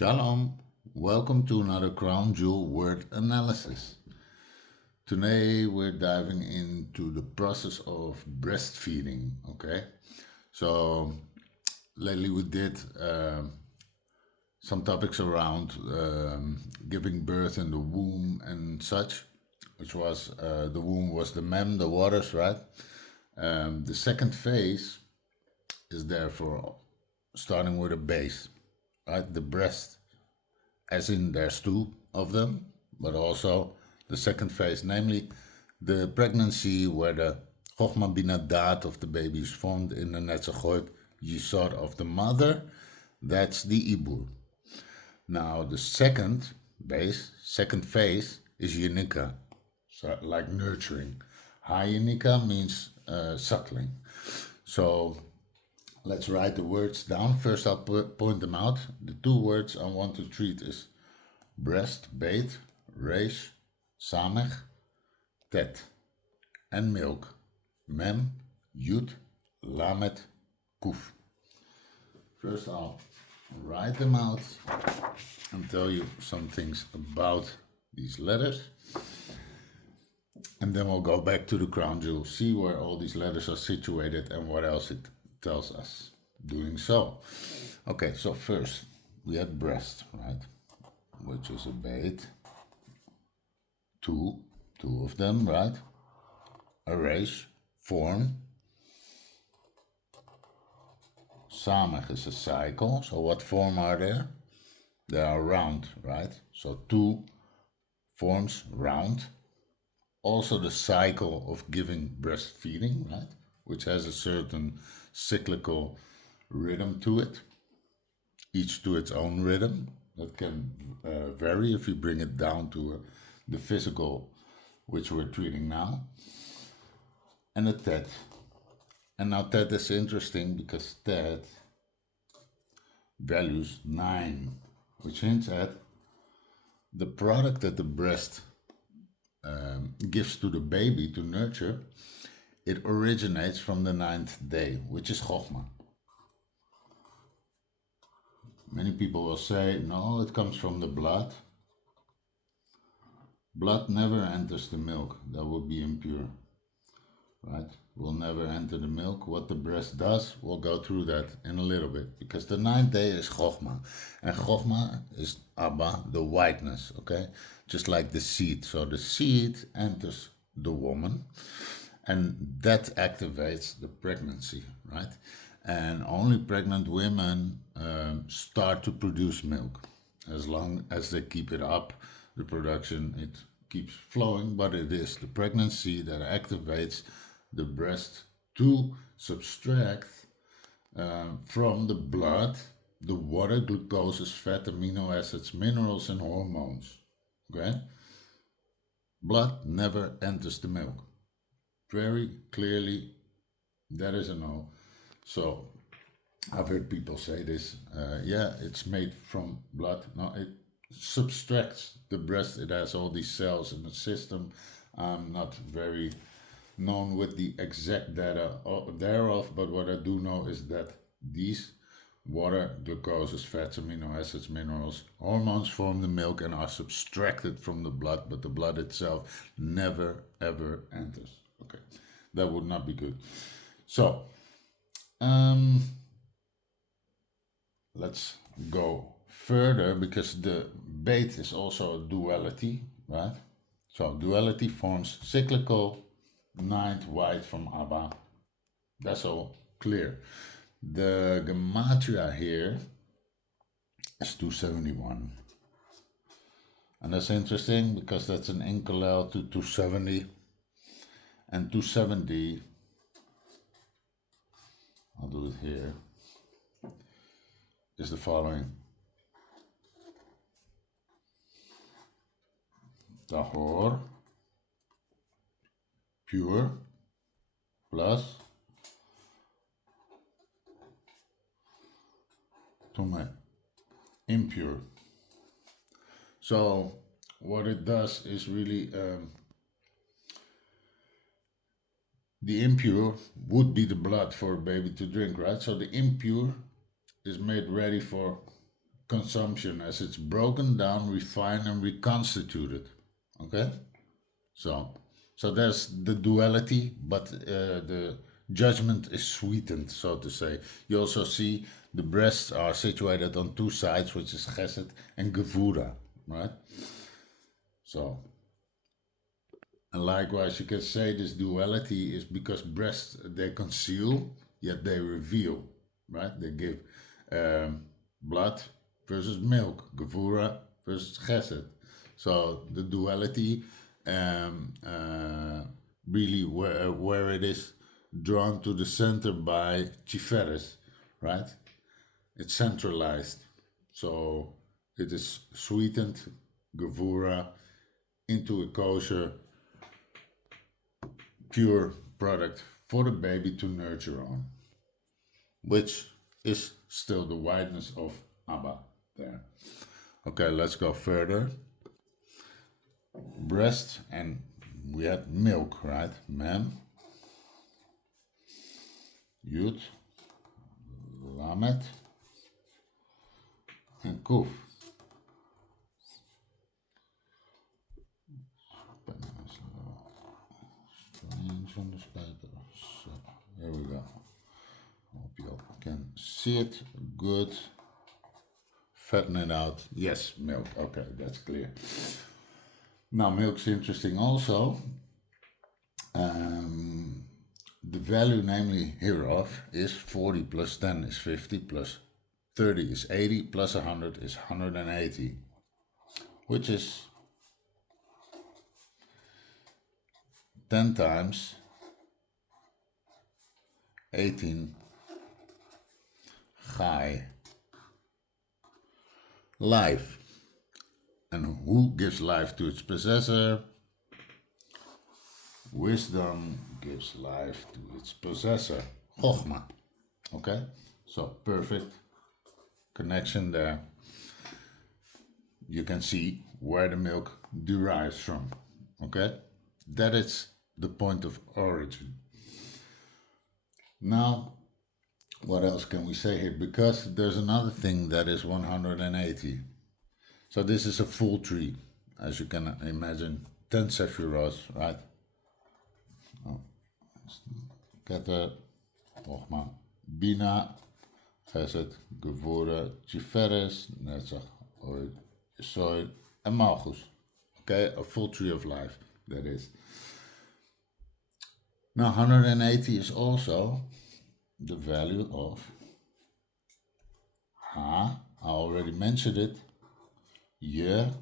Shalom, welcome to another Crown Jewel word analysis. Today we're diving into the process of breastfeeding, okay? So lately we did some topics around giving birth in the womb and such, which was the womb was the mem, the waters, right? The second phase is therefore starting with a base, right? The breast, as in there's two of them, but also the second phase, namely the pregnancy where the Chochma Bina Dat of the baby is formed in the Netzachoit Yisod of the mother. That's the Ibur. Now the second phase is Yenika, so like nurturing. High Yenika means suckling. So let's write the words down. First, I'll point them out. The two words I want to treat is breast, beit, resh, samech, tet, and milk, mem, yud, lamet, kuf. First, I'll write them out and tell you some things about these letters. And then we'll go back to the crown jewel, see where all these letters are situated and what else it tells us doing so. Okay, so first we had breast, right? Which is a beit. Two of them, right? A resh, form. Samech is a cycle. So what form are there? They are round, right? So two forms round. Also the cycle of giving breastfeeding, right? Which has a certain cyclical rhythm to it, each to its own rhythm. That can vary if you bring it down to the physical, which we're treating now. And a tet. And now tet is interesting because tet values 9, which hints at the product that the breast gives to the baby to nurture. It originates from the 9th day, which is Chochmah. Many people will say, no, it comes from the blood. Blood never enters the milk. That would be impure, right? Will never enter the milk. What the breast does, we'll go through that in a little bit. Because the 9th day is Chochmah. And Chochmah is Abba, the whiteness, okay? Just like the seed. So the seed enters the woman. And that activates the pregnancy, right? And only pregnant women start to produce milk. As long as they keep it up, the production, it keeps flowing, but it is the pregnancy that activates the breast to subtract from the blood the water, glucose, fat, amino acids, minerals, and hormones. Okay? Blood never enters the milk. Very clearly, that is a no. So I've heard people say this, yeah, it's made from blood. No, it subtracts the breast. It has all these cells in the system. I'm not very known with the exact data thereof, but what I do know is that these water, glucose, fats, amino acids, minerals, hormones form the milk and are subtracted from the blood, but the blood itself never ever enters. Okay, that would not be good. So, let's go further because the beit is also a duality, right? So duality forms cyclical, 9th white from Abba. That's all clear. The Gematria here is 271. And that's interesting because that's an inkalel to 270. And 270, I'll do it here, is the following. Tahor, pure, plus Tumeh, impure. So what it does is really the impure would be the blood for a baby to drink, right? So the impure is made ready for consumption as it's broken down, refined, and reconstituted. Okay? So there's the duality, but the judgment is sweetened, so to say. You also see the breasts are situated on two sides, which is Chesed and Gevura, right? So, and likewise, you can say this duality is because breasts, they conceal, yet they reveal, right? They give blood versus milk, Gevura versus Chesed. So the duality really where it is drawn to the center by Tiferes, right? It's centralized. So it is sweetened, Gevura, into a kosher, pure product for the baby to nurture on, which is still the whiteness of Abba there. Okay, let's go further. Breast, and we had milk, right? Mem, Yud, Lamet, and Kuf. So, here we go. Hope you can see it good. Fatten it out. Yes, milk. Okay, that's clear. Now, milk's interesting also. The value, namely, hereof is 40 plus 10 is 50 plus 30 is 80 plus 100 is 180, which is 10 times 18 Chai. Life. And who gives life to its possessor? Wisdom gives life to its possessor. Chochma. Okay? So perfect connection there. You can see where the milk derives from. Okay? That is the point of origin. Now, what else can we say here? Because there's another thing that is 180. So this is a full tree, as you can imagine. 10 sephiros, right? Keter, Chochma, Bina, Chesed, Gevura, Tiferes, Netzach, Oid, Yesod, and Malchus. Okay, a full tree of life, that is. Now 180 is also the value of Ha, I already mentioned it, Yirah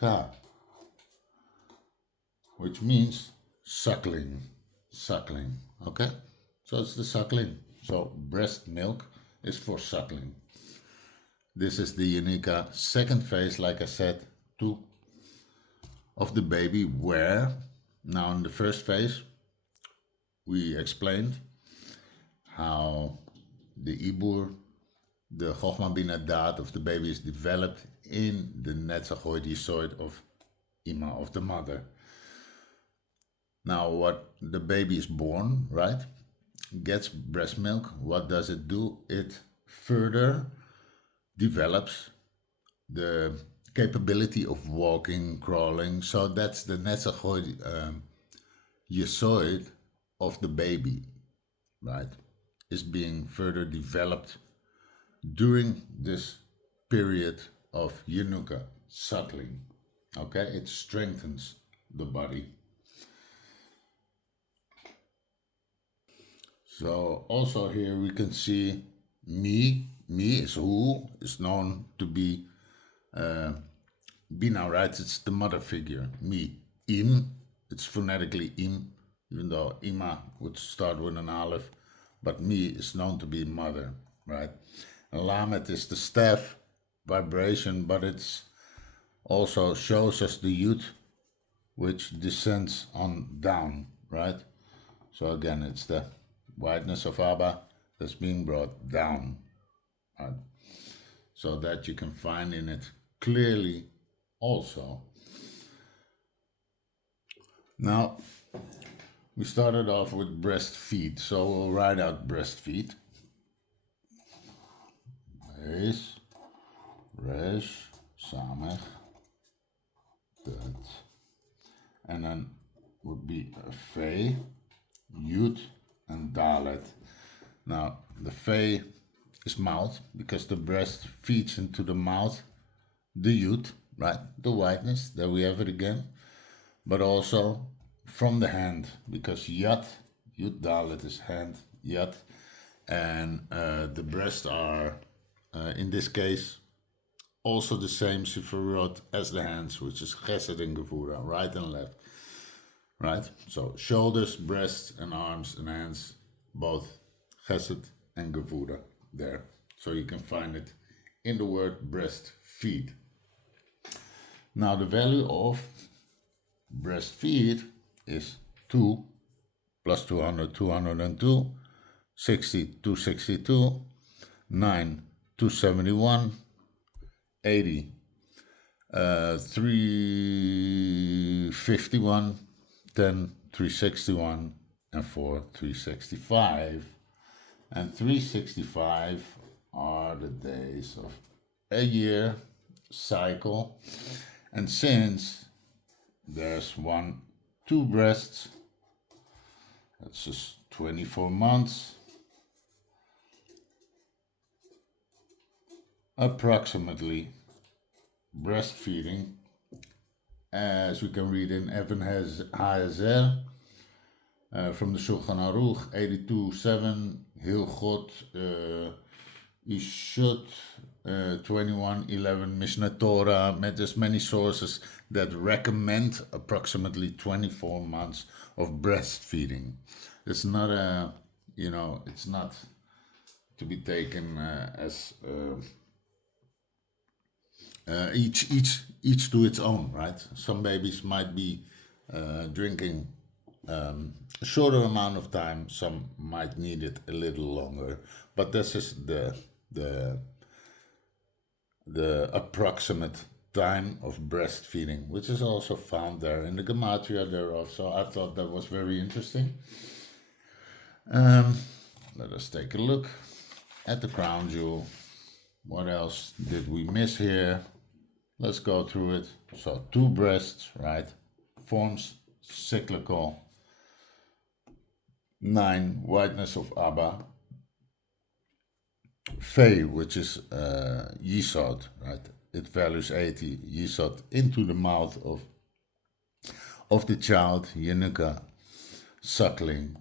H'ari, which means suckling, okay? So it's the suckling. So breast milk is for suckling. This is the Yanika second phase, like I said, of the baby, where now in the first phase we explained how the Ibur, the Chochma Bina Daat of the baby, is developed in the Netzach Yesod of Ima, of the mother. Now, what the baby is born, right, gets breast milk. What does it do? It further develops the capability of walking, crawling. So that's the Netzach Yesod of the baby, right, is being further developed during this period of Yenuka, suckling. Okay, it strengthens the body. So also here we can see me. Me is who is known to be Bina, right? It's the mother figure. Me. Im, it's phonetically im, even though Ima would start with an aleph, but me is known to be mother, right? And Lamet is the staff vibration, but it's also shows us the Yud, which descends on down, right? So again, it's the whiteness of Abba that's being brought down, right? So that you can find in it clearly also. Now, we started off with breastfeed, so we'll write out breastfeed. Fe, Yud, and Dalet. Now, the Fe is mouth, because the breast feeds into the mouth, the Yud, right? The whiteness, there we have it again. But also from the hand, because Yad, Yud Dalet is hand, Yad, and the breasts are, in this case, also the same sefarim as the hands, which is Chesed and Gevura, right and left, right? So shoulders, breasts, and arms and hands, both Chesed and Gevura there. So you can find it in the word breastfeed. Now the value of breastfeed is 2 plus 200, 202, 60, 262, 9, 271, 80, 351, 10, 361, and 4, 365. And 365 are the days of a year cycle. And since there's 2 breasts, that's just 24 months, approximately, breastfeeding, as we can read in Even Hazer, from the Shulchan Aruch 82.7, Hilchot Ishut 21.11, Mishnah Torah. There's many sources that recommend approximately 24 months of breastfeeding. It's not it's not to be taken as each to its own, right? Some babies might be drinking a shorter amount of time, some might need it a little longer, but this is the approximate time of breastfeeding, which is also found there in the Gematria thereof. So I thought that was very interesting. Let us take a look at the crown jewel. What else did we miss here? Let's go through it. So 2 breasts, right? Forms cyclical. 9, whiteness of Abba. Fe, which is Yisod, right? It values 80. Yisod into the mouth of the child, Yenuka, suckling.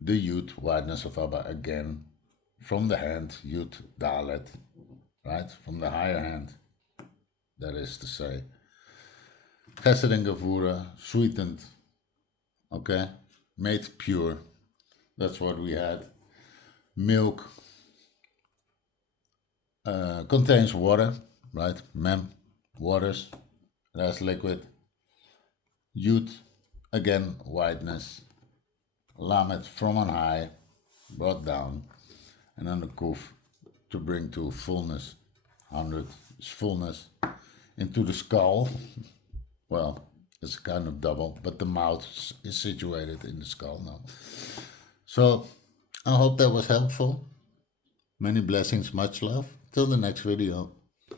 The Yud, whiteness of Abba, again, from the hand, Yud Dalet, right? From the higher hand, that is to say. Chesed and Gevura, sweetened, okay? Made pure, that's what we had. Milk contains water, right? Mem, waters, that's liquid. Yud, again, whiteness. Lamed, from on high, brought down. And then the kuf, to bring to fullness. 100 is fullness. Into the skull. Well, it's kind of double, but the mouth is situated in the skull now. So I hope that was helpful. Many blessings, much love. Till the next video.